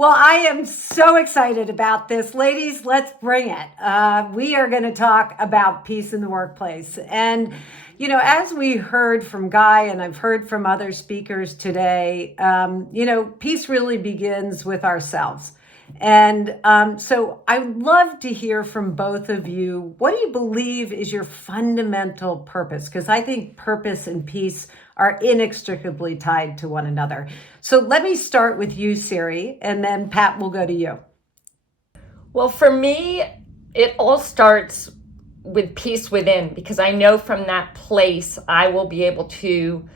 Well, I am so excited about this. Ladies, let's bring it. We are going to talk about peace in the workplace. And, as we heard from Guy and I've heard from other speakers today, peace really begins with ourselves. And so I would love to hear from both of you. What do you believe is your fundamental purpose? Because I think purpose and peace are inextricably tied to one another. So let me start with you, Siri, and then Pat will go to you. Well, for me, it all starts with peace within, because I know from that place I will be able to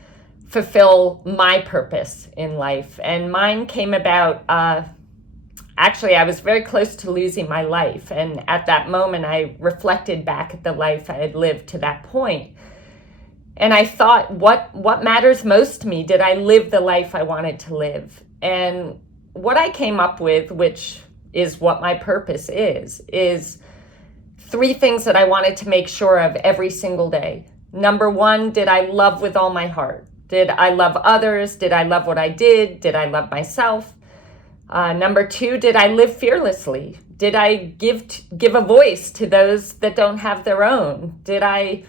fulfill my purpose in life. And mine came about, actually, I was very close to losing my life. And at that moment, I reflected back at the life I had lived to that point. And I thought, what matters most to me? Did I live the life I wanted to live? And what I came up with, which is what my purpose is 3 things that I wanted to make sure of every single day. Number 1, did I love with all my heart? Did I love others? Did I love what I did? Did I love myself? Number 2, did I live fearlessly? Did I give a voice to those that don't have their own? Did I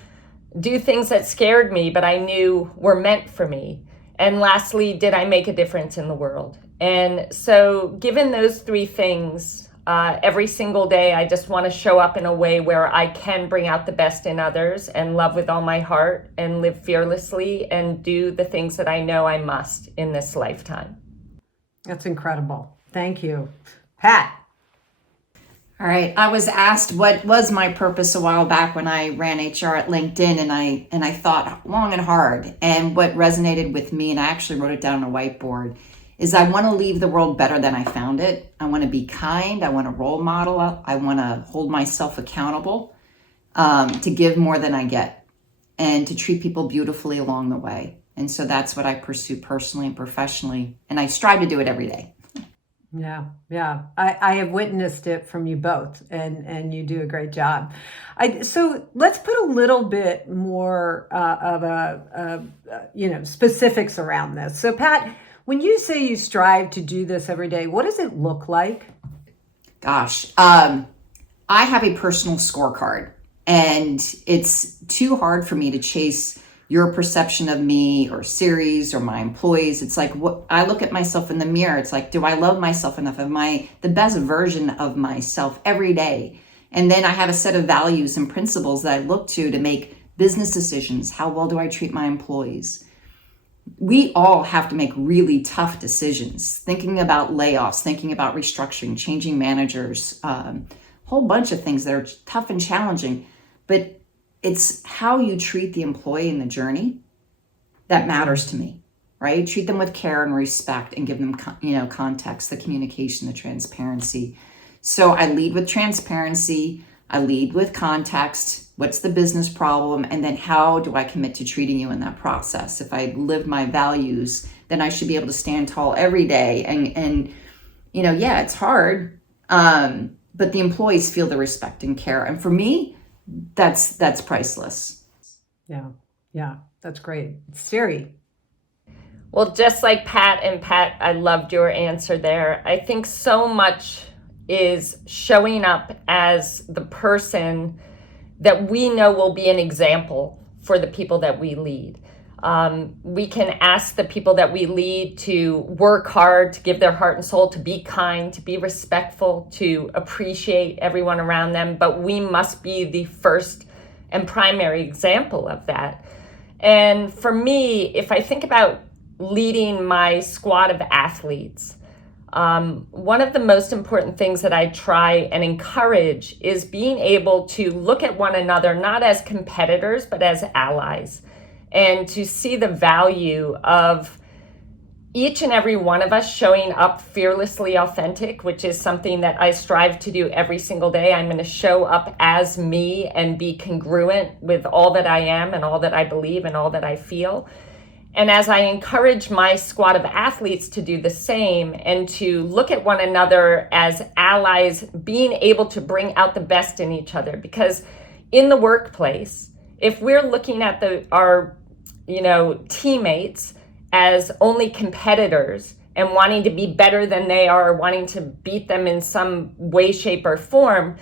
do things that scared me, but I knew were meant for me? And lastly, did I make a difference in the world? And so given those 3 things, every single day, I just want to show up in a way where I can bring out the best in others and love with all my heart and live fearlessly and do the things that I know I must in this lifetime. That's incredible. Thank you. Pat. All right. I was asked what was my purpose a while back when I ran HR at LinkedIn, and I thought long and hard. And what resonated with me, and I actually wrote it down on a whiteboard, is I want to leave the world better than I found it. I want to be kind. I want to role model. I want to hold myself accountable, to give more than I get, and to treat people beautifully along the way. And so that's what I pursue personally and professionally. And I strive to do it every day. Yeah. I have witnessed it from you both, and you do a great job. So let's put a little bit more of specifics around this. So Pat, when you say you strive to do this every day, what does it look like? Gosh, I have a personal scorecard, and it's too hard for me to chase your perception of me or Siri's or my employees. It's like, what I look at myself in the mirror. It's like, do I love myself enough? Am I the best version of myself every day? And then I have a set of values and principles that I look to make business decisions. How well do I treat my employees? We all have to make really tough decisions, thinking about layoffs, thinking about restructuring, changing managers, whole bunch of things that are tough and challenging. But it's how you treat the employee in the journey that matters to me, right? Treat them with care and respect and give them, context, the communication, the transparency. So I lead with transparency. I lead with context. What's the business problem? And then how do I commit to treating you in that process? If I live my values, then I should be able to stand tall every day. And it's hard, but the employees feel the respect and care. And for me, that's priceless. Yeah, that's great. Siri. Well, just like Pat, I loved your answer there. I think so much is showing up as the person that we know will be an example for the people that we lead. We can ask the people that we lead to work hard, to give their heart and soul, to be kind, to be respectful, to appreciate everyone around them, but we must be the first and primary example of that. And for me, if I think about leading my squad of athletes, one of the most important things that I try and encourage is being able to look at one another, not as competitors, but as allies, and to see the value of each and every one of us showing up fearlessly authentic, which is something that I strive to do every single day. I'm going to show up as me and be congruent with all that I am and all that I believe and all that I feel. And as I encourage my squad of athletes to do the same and to look at one another as allies, being able to bring out the best in each other, because in the workplace, if we're looking at our teammates as only competitors and wanting to be better than they are, wanting to beat them in some way, shape, or form,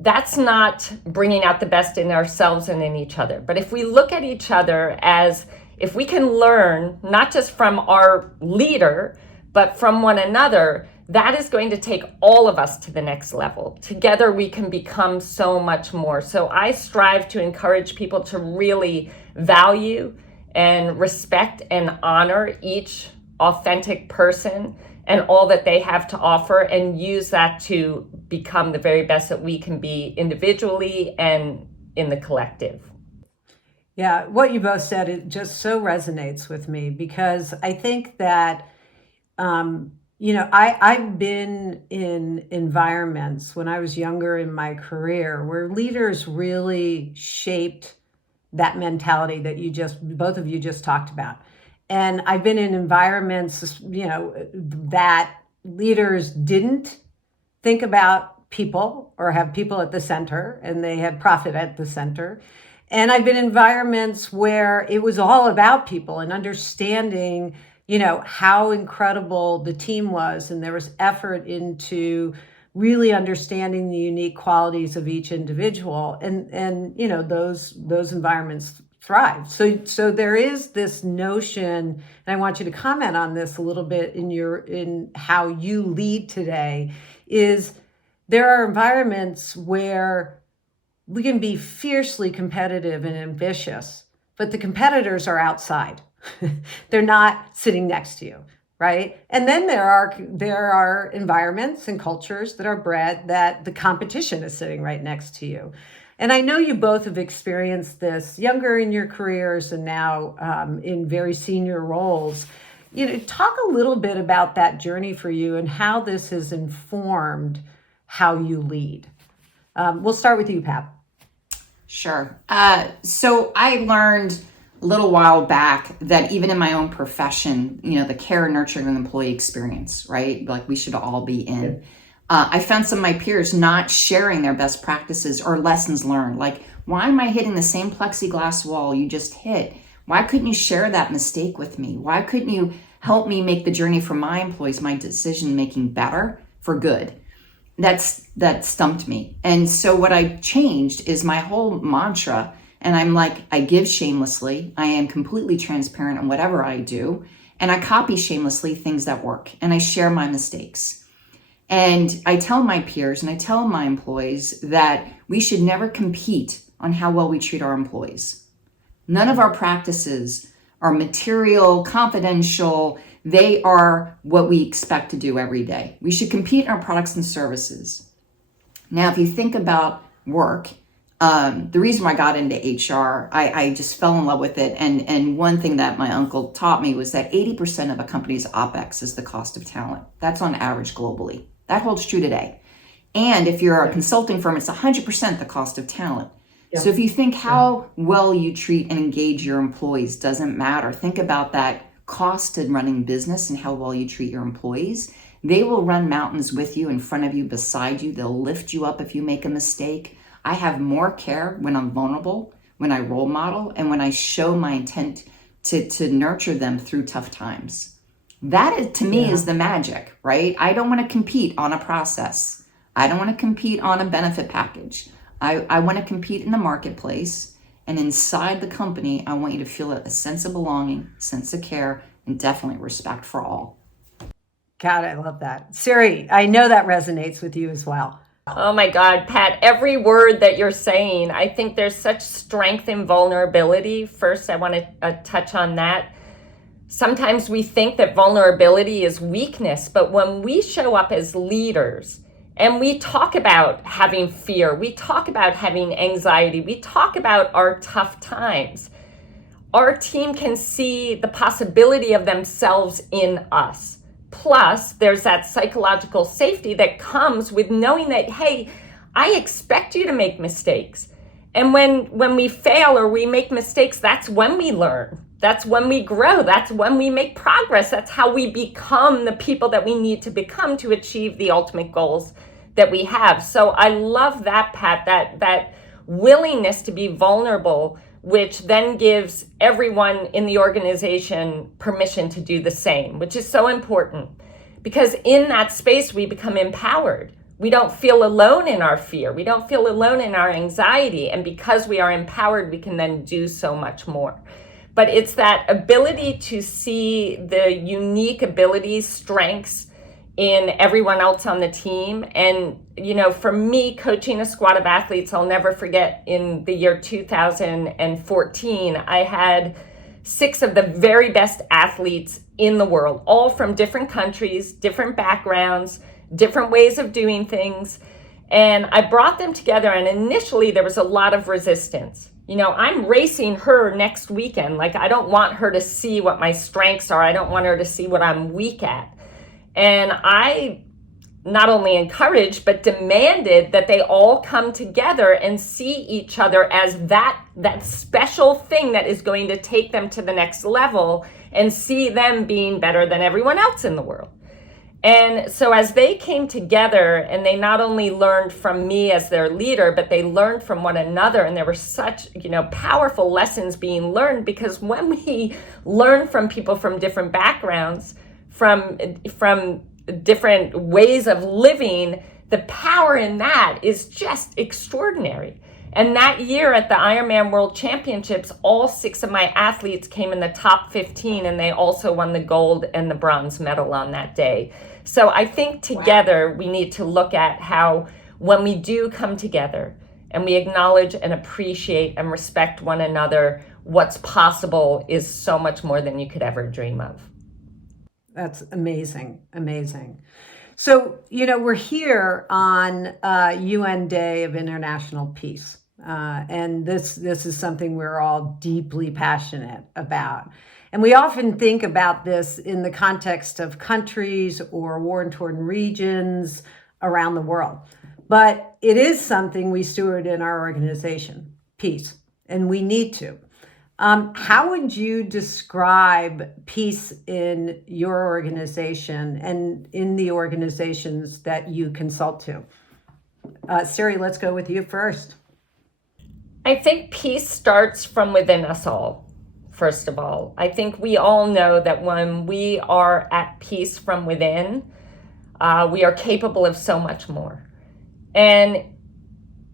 that's not bringing out the best in ourselves and in each other. But if we look at each other as, if we can learn not just from our leader, but from one another, that is going to take all of us to the next level. Together we can become so much more. So I strive to encourage people to really value and respect and honor each authentic person and all that they have to offer, and use that to become the very best that we can be individually and in the collective. Yeah, what you both said, it just so resonates with me, because I think that, I've been in environments when I was younger in my career where leaders really shaped that mentality that both of you just talked about. And I've been in environments, that leaders didn't think about people or have people at the center, and they had profit at the center. And I've been in environments where it was all about people and understanding, how incredible the team was. And there was effort into really understanding the unique qualities of each individual. And those environments thrive. So there is this notion, and I want you to comment on this a little bit in how you lead today, is there are environments where we can be fiercely competitive and ambitious, but the competitors are outside. They're not sitting next to you, right? And then there are environments and cultures that are bred that the competition is sitting right next to you. And I know you both have experienced this younger in your careers and now in very senior roles. Talk a little bit about that journey for you and how this has informed how you lead. We'll start with you, Pat. Sure. So I learned a little while back that even in my own profession, the care and nurturing of the employee experience, right? Like we should all be in. I found some of my peers not sharing their best practices or lessons learned. Like, why am I hitting the same plexiglass wall you just hit? Why couldn't you share that mistake with me? Why couldn't you help me make the journey for my employees, my decision making better for good? That stumped me. And so what I changed is my whole mantra. And I'm like, I give shamelessly. I am completely transparent in whatever I do. And I copy shamelessly things that work. And I share my mistakes. And I tell my peers and I tell my employees that we should never compete on how well we treat our employees. None of our practices are material, confidential. They are what we expect to do every day. We should compete in our products and services. Now, if you think about work, the reason why I got into HR, I just fell in love with it. And one thing that my uncle taught me was that 80% of a company's OpEx is the cost of talent. That's on average globally. That holds true today. And if you're a consulting firm, it's 100% the cost of talent. Yeah. So if you think how well you treat and engage your employees doesn't matter, think about that cost in running business and how well you treat your employees. They will run mountains with you, in front of you, beside you. They'll lift you up if you make a mistake. I have more care when I'm vulnerable, when I role model, and when I show my intent to nurture them through tough times. That, to me, is the magic, right? I don't want to compete on a process. I don't want to compete on a benefit package. I want to compete in the marketplace, and inside the company, I want you to feel a sense of belonging, sense of care, and definitely respect for all. God, I love that. Siri, I know that resonates with you as well. Oh my God, Pat, every word that you're saying, I think there's such strength in vulnerability. First, I want to touch on that. Sometimes we think that vulnerability is weakness, but when we show up as leaders and we talk about having fear, we talk about having anxiety, we talk about our tough times, our team can see the possibility of themselves in us. Plus, there's that psychological safety that comes with knowing that, hey, I expect you to make mistakes. And when we fail or we make mistakes, that's when we learn. That's when we grow. That's when we make progress. That's how we become the people that we need to become to achieve the ultimate goals that we have. So I love that, Pat, that willingness to be vulnerable which then gives everyone in the organization permission to do the same, which is so important because in that space, we become empowered. We don't feel alone in our fear. We don't feel alone in our anxiety. And because we are empowered, we can then do so much more. But it's that ability to see the unique abilities, strengths in everyone else on the team. And, you know, for me, coaching a squad of athletes, I'll never forget in the year 2014, I had 6 of the very best athletes in the world, all from different countries, different backgrounds, different ways of doing things. And I brought them together, and initially there was a lot of resistance. You know, I'm racing her next weekend. Like, I don't want her to see what my strengths are. I don't want her to see what I'm weak at. And I not only encouraged, but demanded that they all come together and see each other as that special thing that is going to take them to the next level and see them being better than everyone else in the world. And so as they came together and they not only learned from me as their leader, but they learned from one another, and there were such, you know, powerful lessons being learned, because when we learn from people from different backgrounds, from different ways of living, the power in that is just extraordinary. And that year at the Ironman World Championships, all 6 of my athletes came in the top 15, and they also won the gold and the bronze medal on that day. So I think together we need to look at how when we do come together and we acknowledge and appreciate and respect one another, what's possible is so much more than you could ever dream of. That's amazing, amazing. So, you know, we're here on UN Day of International Peace. And this is something we're all deeply passionate about. And we often think about this in the context of countries or war-torn regions around the world. But it is something we steward in our organization, peace, and we need to. How would you describe peace in your organization and in the organizations that you consult to? Siri, let's go with you first. I think peace starts from within us all, first of all. I think we all know that when we are at peace from within, we are capable of so much more. And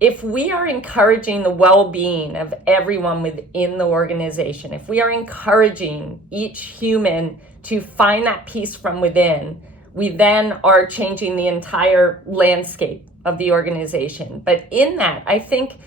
if we are encouraging the well-being of everyone within the organization, if we are encouraging each human to find that peace from within, we then are changing the entire landscape of the organization. But in that, I think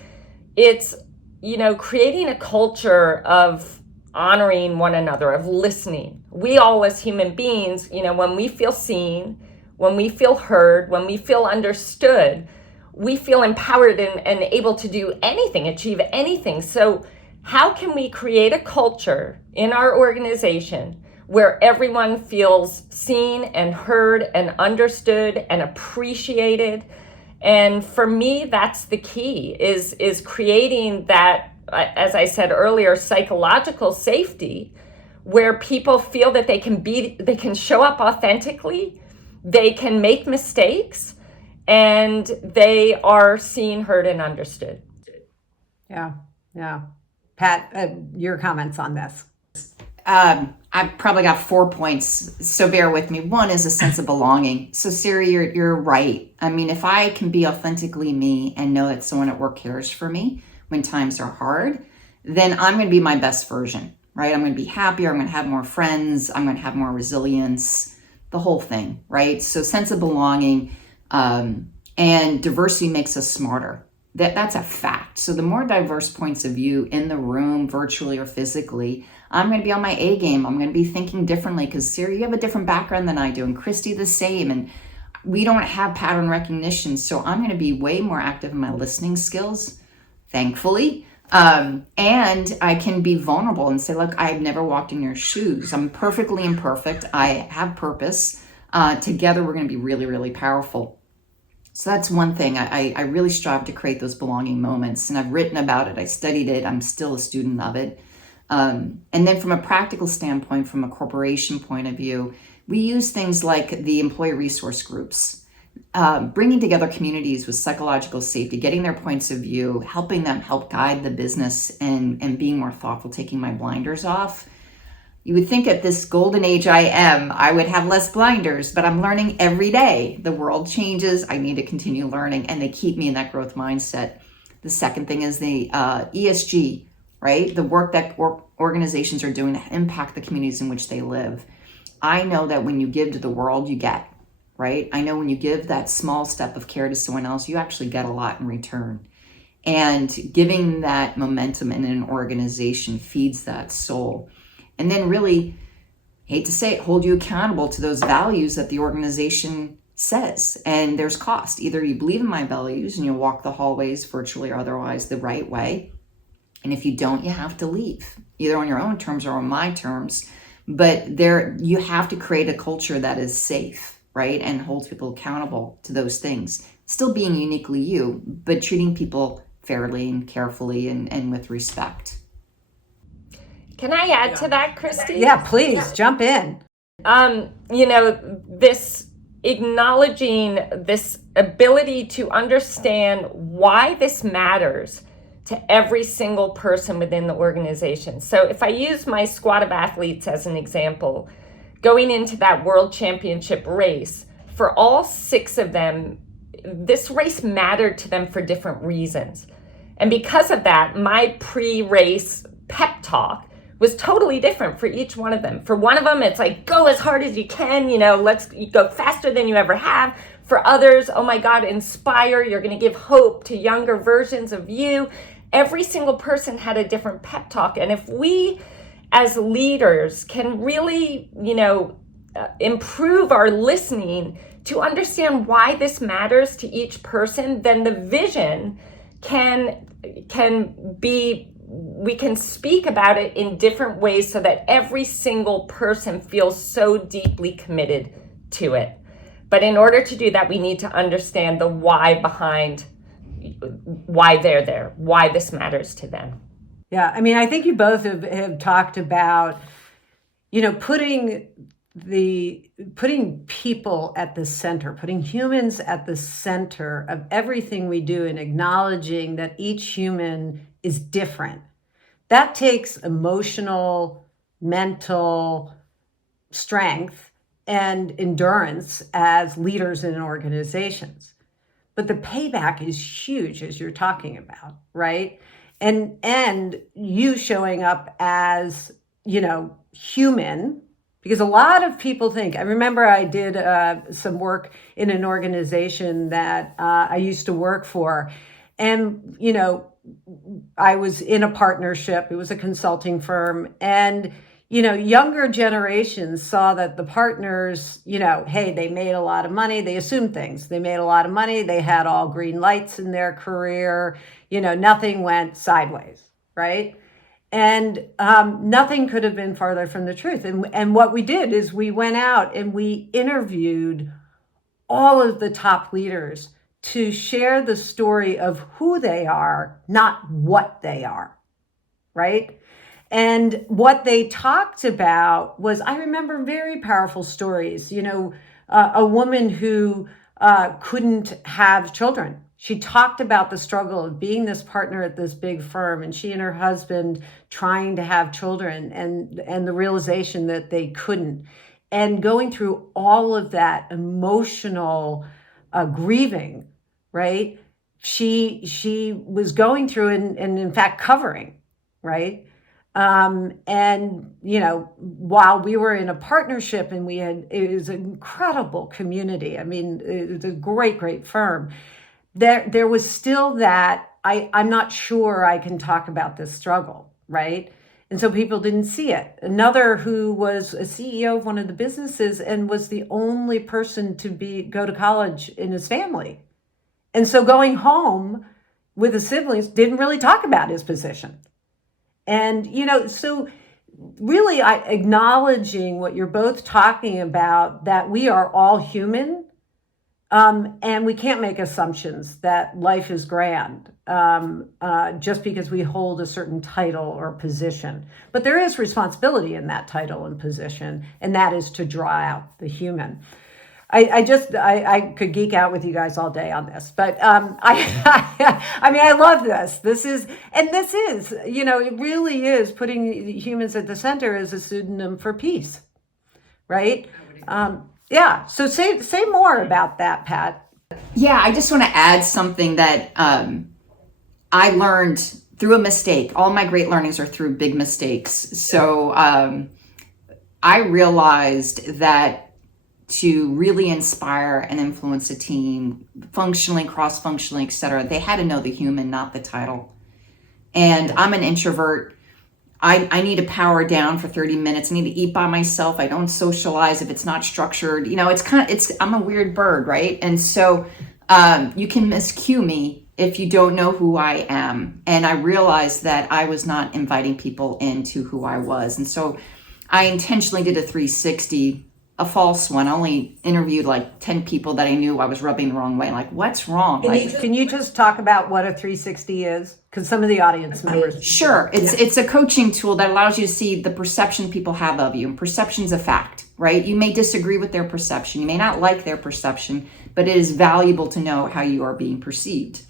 it's, you know, creating a culture of honoring one another, of listening. We all as human beings, you know, when we feel seen, when we feel heard, when we feel understood, we feel empowered and able to do anything, achieve anything. So how can we create a culture in our organization where everyone feels seen and heard and understood and appreciated? And for me, that's the key, is creating that, as I said earlier, psychological safety, where people feel that they can show up authentically, they can make mistakes, and they are seen, heard, and understood. Yeah. Pat, your comments on this. I've probably got 4 points, so bear with me. One is a sense of belonging. So Siri, you're right. I mean, if I can be authentically me and know that someone at work cares for me when times are hard, then I'm going to be my best version, right? I'm going to be happier. I'm going to have more friends. I'm going to have more resilience, the whole thing, right? So sense of belonging, and diversity makes us smarter. That's a fact. So the more diverse points of view in the room, virtually or physically, I'm going to be on my A game. I'm going to be thinking differently, because Siri, you have a different background than I do, and Christy the same, and we don't have pattern recognition. So I'm going to be way more active in my listening skills, thankfully. And I can be vulnerable and say, look, I've never walked in your shoes. I'm perfectly imperfect. I have purpose. Together, we're going to be really, really powerful. So that's one thing. I really strive to create those belonging moments, and I've written about it. I studied it. I'm still a student of it. And then from a practical standpoint, from a corporation point of view, we use things like the employee resource groups bringing together communities with psychological safety, getting their points of view, helping them help guide the business, and being more thoughtful, taking my blinders off. You would think at this golden age I would have less blinders, but I'm learning every day. The world changes. I need to continue learning, and they keep me in that growth mindset. The second thing is the ESG, right? The work that organizations are doing to impact the communities in which they live. I know that when you give to the world, you get, right? I know when you give that small step of care to someone else, you actually get a lot in return. And giving that momentum in an organization feeds that soul. And then really, hate to say it, hold you accountable to those values that the organization says. And there's cost. Either you believe in my values and you walk the hallways virtually or otherwise the right way. And if you don't, you have to leave, either on your own terms or on my terms. But you have to create a culture that is safe, right? And holds people accountable to those things. Still being uniquely you, but treating people fairly and carefully and with respect. Can I add to that, Christy? Yeah, please jump in. This acknowledging this ability to understand why this matters to every single person within the organization. So if I use my squad of athletes as an example, going into that world championship race, for all 6 of them, this race mattered to them for different reasons. And because of that, my pre-race pep talk was totally different for each one of them. For one of them, it's like, go as hard as you can, let's go faster than you ever have. For others, oh my God, inspire, you're gonna give hope to younger versions of you. Every single person had a different pep talk. And if we as leaders can really, improve our listening to understand why this matters to each person, then the vision we can speak about it in different ways so that every single person feels so deeply committed to it. But in order to do that, we need to understand the why behind why they're there, why this matters to them. Yeah, I mean, I think you both have talked about, putting people at the center, putting humans at the center of everything we do, and acknowledging that each human is different. That takes emotional, mental strength and endurance as leaders in organizations. But the payback is huge, as you're talking about, right? And you showing up as, human, because a lot of people think, I remember I did some work in an organization that I used to work for. And, I was in a partnership. It was a consulting firm. And, younger generations saw that the partners, hey, they made a lot of money. They assumed things. They made a lot of money. They had all green lights in their career. Nothing went sideways, right? And nothing could have been farther from the truth. And what we did is we went out and we interviewed all of the top leaders to share the story of who they are, not what they are, right? And what they talked about was, I remember very powerful stories, a woman who couldn't have children. She talked about the struggle of being this partner at this big firm, and she and her husband trying to have children, and the realization that they couldn't, and going through all of that emotional grieving, right? She was going through and in fact covering, right? And while we were in a partnership and it was an incredible community. I mean, it was a great firm. There was still that, I'm not sure I can talk about this struggle, right? And so people didn't see it. Another who was a CEO of one of the businesses and was the only person to go to college in his family. And so going home with his siblings didn't really talk about his position. And, so really acknowledging what you're both talking about, that we are all human. And we can't make assumptions that life is grand just because we hold a certain title or position. But there is responsibility in that title and position, and that is to draw out the human. I could geek out with you guys all day on this, but I mean, I love this. This is, it really is putting humans at the center as a pseudonym for peace, right? Yeah. So say more about that, Pat. Yeah, I just want to add something that I learned through a mistake. All my great learnings are through big mistakes. So I realized that to really inspire and influence a team, functionally, cross-functionally, et cetera, they had to know the human, not the title. And I'm an introvert. I need to power down for 30 minutes. I need to eat by myself. I don't socialize if it's not structured. I'm a weird bird, right? And so you can miscue me if you don't know who I am. And I realized that I was not inviting people into who I was. And so I intentionally did a 360, a false one. I only interviewed like 10 people that I knew I was rubbing the wrong way. Like, what's wrong? Can you just talk about what a 360 is? Because some of the audience members. Sure. It's a coaching tool that allows you to see the perception people have of you. And perception's a fact, right? You may disagree with their perception. You may not like their perception, but it is valuable to know how you are being perceived.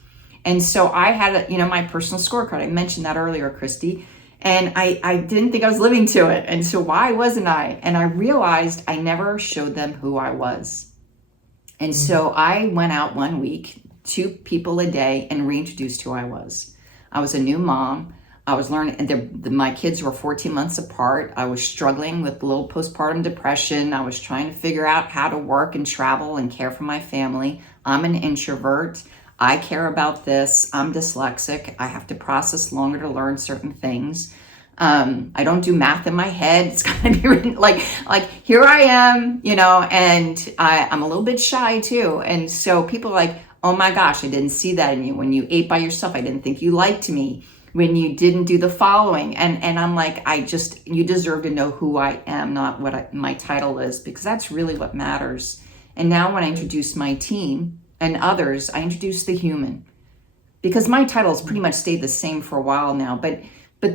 And so I had, my personal scorecard. I mentioned that earlier, Christy. And I didn't think I was living to it. And so why wasn't I? And I realized I never showed them who I was. And so I went out one week, 2 people a day, and reintroduced who I was. I was a new mom. I was learning, my kids were 14 months apart. I was struggling with a little postpartum depression. I was trying to figure out how to work and travel and care for my family. I'm an introvert. I care about this. I'm dyslexic. I have to process longer to learn certain things. I don't do math in my head. It's got to be written like here I am, and I'm a little bit shy too. And so people are like, oh my gosh, I didn't see that in you. When you ate by yourself, I didn't think you liked me. When you didn't do the following. And I'm like, you deserve to know who I am, not what my title is, because that's really what matters. And now when I introduce my team, and others, I introduce the human, because my title has pretty much stayed the same for a while now, but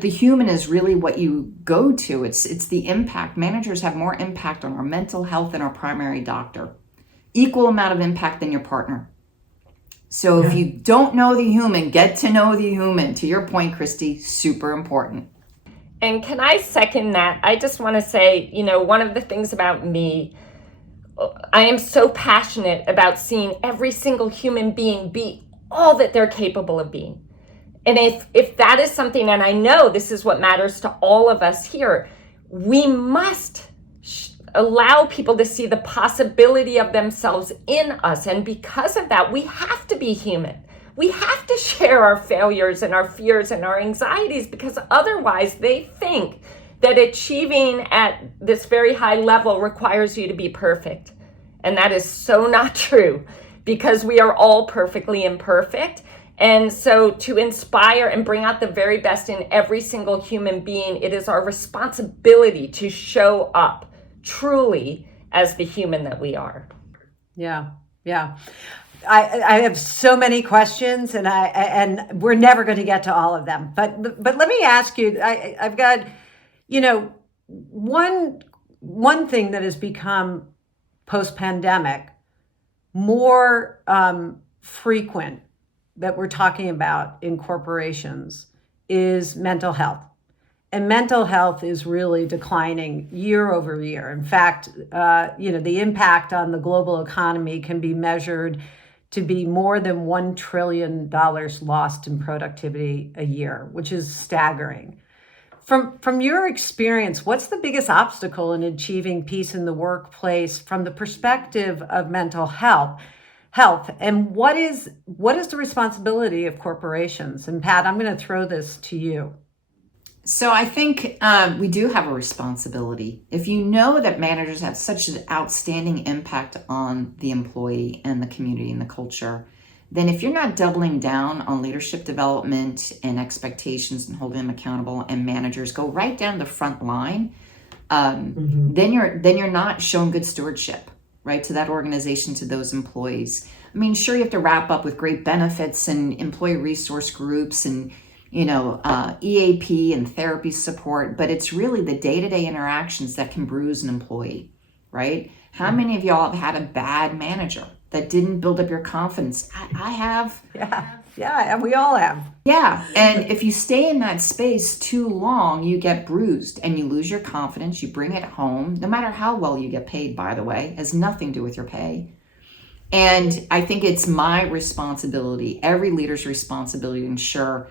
the human is really what you go to. It's the impact. Managers have more impact on our mental health than our primary doctor, equal amount of impact than your partner. So if you don't know the human, get to know the human. To your point, Christy, super important. And can I second that? I just want to say, one of the things about me, I am so passionate about seeing every single human being be all that they're capable of being. And if that is something, and I know this is what matters to all of us here, we must allow people to see the possibility of themselves in us. And because of that, we have to be human. We have to share our failures and our fears and our anxieties, because otherwise they think that achieving at this very high level requires you to be perfect. And that is so not true, because we are all perfectly imperfect. And so to inspire and bring out the very best in every single human being, it is our responsibility to show up truly as the human that we are. Yeah. I have so many questions, and we're never going to get to all of them. But let me ask you. I've got, one thing that has become post-pandemic more frequent that we're talking about in corporations is mental health. And mental health is really declining year over year. In fact, the impact on the global economy can be measured to be more than $1 trillion lost in productivity a year, which is staggering. From your experience, what's the biggest obstacle in achieving peace in the workplace from the perspective of mental health? And what is the responsibility of corporations? And Pat, I'm going to throw this to you. So I think we do have a responsibility. If you know that managers have such an outstanding impact on the employee and the community and the culture, then if you're not doubling down on leadership development and expectations and holding them accountable, and managers go right down the front line, then you're not showing good stewardship, right, to that organization, to those employees. I mean, sure, you have to wrap up with great benefits and employee resource groups and EAP and therapy support, but it's really the day-to-day interactions that can bruise an employee, right? How many of y'all have had a bad manager that didn't build up your confidence? I have. Yeah, and we all have. Yeah, and if you stay in that space too long, you get bruised and you lose your confidence. You bring it home, no matter how well you get paid, by the way, has nothing to do with your pay. And I think it's my responsibility, every leader's responsibility, to ensure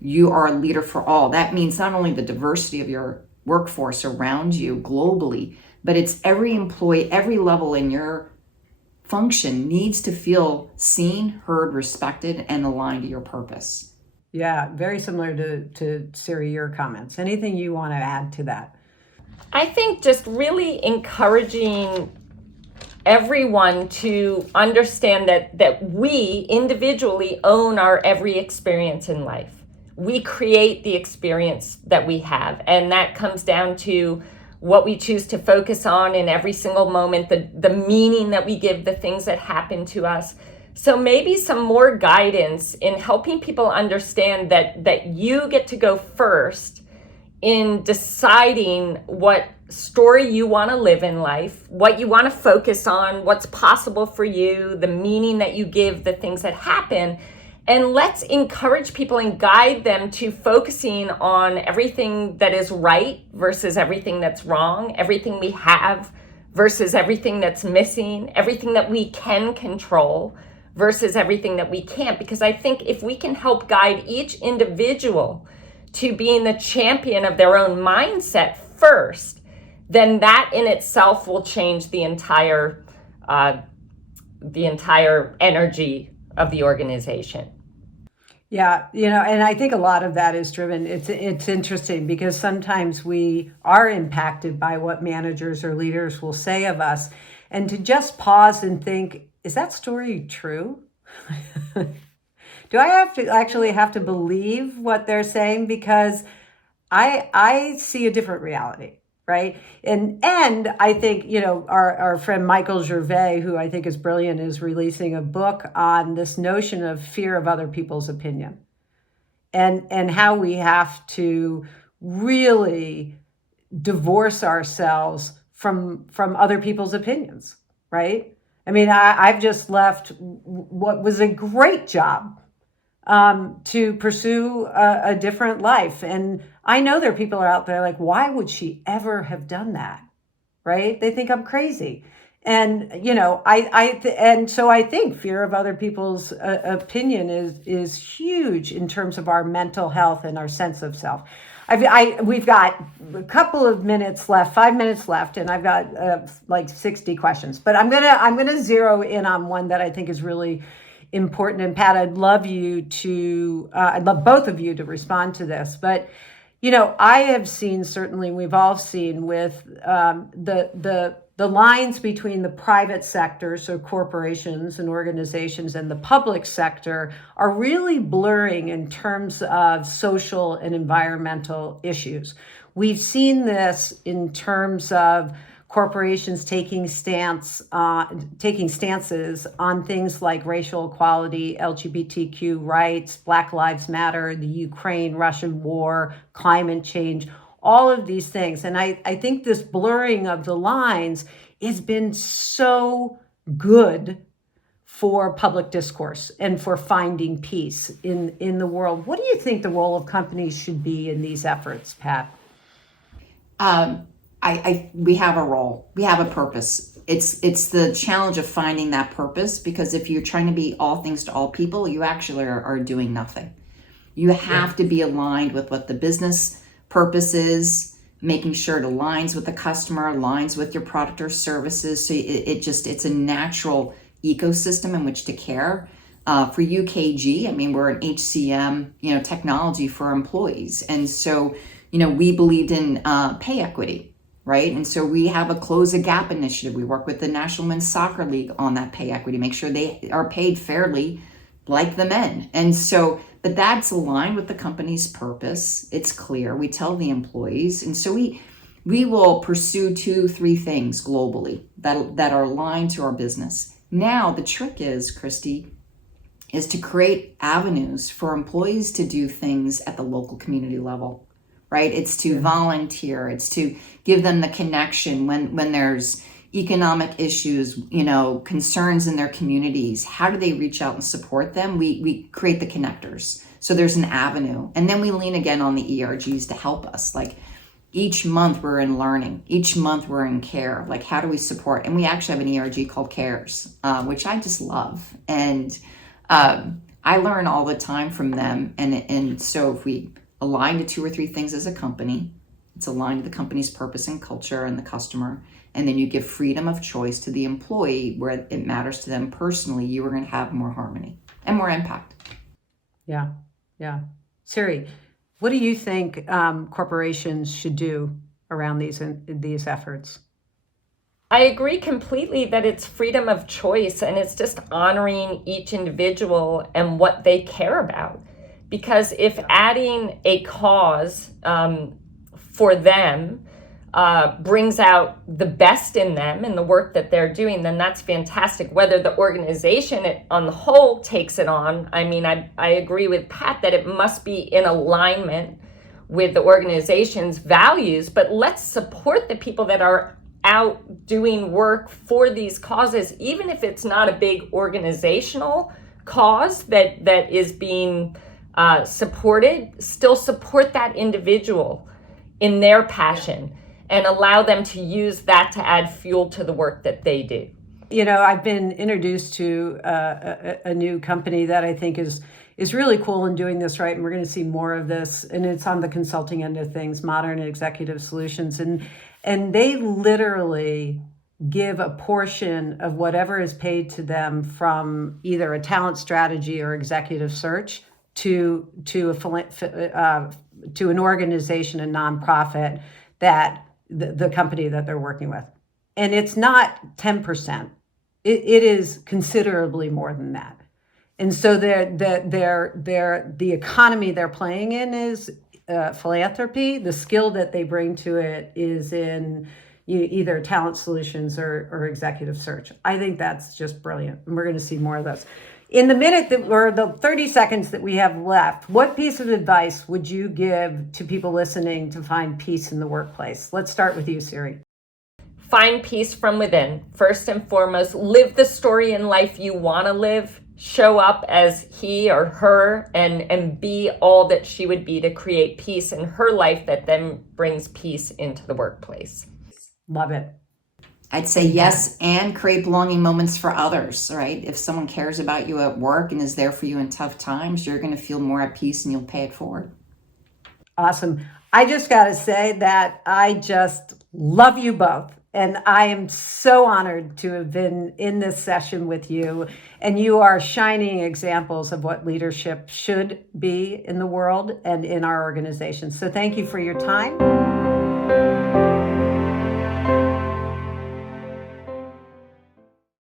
you are a leader for all. That means not only the diversity of your workforce around you globally, but it's every employee, every level in your function needs to feel seen, heard, respected, and aligned to your purpose. Yeah, very similar to Siri, your comments. Anything you want to add to that? I think just really encouraging everyone to understand that we individually own our every experience in life. We create the experience that we have, and that comes down to what we choose to focus on in every single moment, the meaning that we give the things that happen to us. So maybe some more guidance in helping people understand that you get to go first in deciding what story you want to live in life, what you want to focus on, what's possible for you, the meaning that you give the things that happen. And let's encourage people and guide them to focusing on everything that is right versus everything that's wrong, everything we have versus everything that's missing, everything that we can control versus everything that we can't. Because I think if we can help guide each individual to being the champion of their own mindset first, then that in itself will change the entire energy of the organization. Yeah, and I think a lot of that is driven. It's interesting because sometimes we are impacted by what managers or leaders will say of us, and to just pause and think, is that story true? Do I have to believe what they're saying? Because I see a different reality. Right. And I think, our friend Michael Gervais, who I think is brilliant, is releasing a book on this notion of fear of other people's opinion and how we have to really divorce ourselves from other people's opinions. Right. I mean, I've just left what was a great job to pursue a different life. And I know there are people out there like, why would she ever have done that? Right? They think I'm crazy. And, so I think fear of other people's opinion is huge in terms of our mental health and our sense of self. We've got a couple of minutes left, 5 minutes left, and I've got like 60 questions, but I'm gonna zero in on one that I think is really important. And Pat, I'd love both of you to respond to this. But, I have seen, certainly we've all seen with the lines between the private sector, so corporations and organizations, and the public sector are really blurring in terms of social and environmental issues. We've seen this in terms of corporations taking stances on things like racial equality, LGBTQ rights, Black Lives Matter, the Ukraine-Russian war, climate change, all of these things. And I think this blurring of the lines has been so good for public discourse and for finding peace in the world. What do you think the role of companies should be in these efforts, Pat? We have a role. We have a purpose. It's the challenge of finding that purpose, because if you're trying to be all things to all people, you actually are doing nothing. You have to be aligned with what the business purpose is, making sure it aligns with the customer, aligns with your product or services. So it's a natural ecosystem in which to care. For UKG, I mean, we're an HCM, technology for employees. And so, we believed in pay equity. Right. And so we have a Close a Gap initiative. We work with the National Men's Soccer League on that pay equity, make sure they are paid fairly like the men. And so, but that's aligned with the company's purpose. It's clear. We tell the employees. And so we will pursue 2-3 things globally that are aligned to our business. Now, the trick is, Christy, is to create avenues for employees to do things at the local community level. Right? It's to volunteer. It's to give them the connection when there's, economic issues, concerns in their communities, how do they reach out and support them? We create the connectors. So there's an avenue. And then we lean again on the ERGs to help us. Like each month we're in learning, each month we're in care. Like how do we support? And we actually have an ERG called CARES, which I just love. And I learn all the time from them. And so if we align to 2 or 3 things as a company, it's aligned to the company's purpose and culture and the customer. And then you give freedom of choice to the employee where it matters to them personally, you are going to have more harmony and more impact. Yeah. Yeah. Siri, what do you think corporations should do around these efforts? I agree completely that it's freedom of choice, and it's just honoring each individual and what they care about. Because if adding a cause for them brings out the best in them and the work that they're doing, then that's fantastic. Whether the organization on the whole takes it on, I mean, I agree with Pat that it must be in alignment with the organization's values, but let's support the people that are out doing work for these causes, even if it's not a big organizational cause that is being supported. Still support that individual in their passion and allow them to use that to add fuel to the work that they do. I've been introduced to a new company that I think is really cool in doing this right, and we're going to see more of this. And it's on the consulting end of things, Modern Executive Solutions, and they literally give a portion of whatever is paid to them from either a talent strategy or executive search to an organization, a nonprofit that the company that they're working with. And it's not 10%. It is considerably more than that. And so the economy they're playing in is philanthropy. The skill that they bring to it is in either talent solutions or executive search. I think that's just brilliant. And we're going to see more of those. In the the 30 seconds that we have left, what piece of advice would you give to people listening to find peace in the workplace? Let's start with you, Siri. Find peace from within. First and foremost, live the story in life you want to live. Show up as he or her and be all that she would be to create peace in her life that then brings peace into the workplace. Love it. I'd say yes, and create belonging moments for others, right? If someone cares about you at work and is there for you in tough times, you're going to feel more at peace and you'll pay it forward. Awesome. I just got to say that I just love you both. And I am so honored to have been in this session with you. And you are shining examples of what leadership should be in the world and in our organization. So thank you for your time.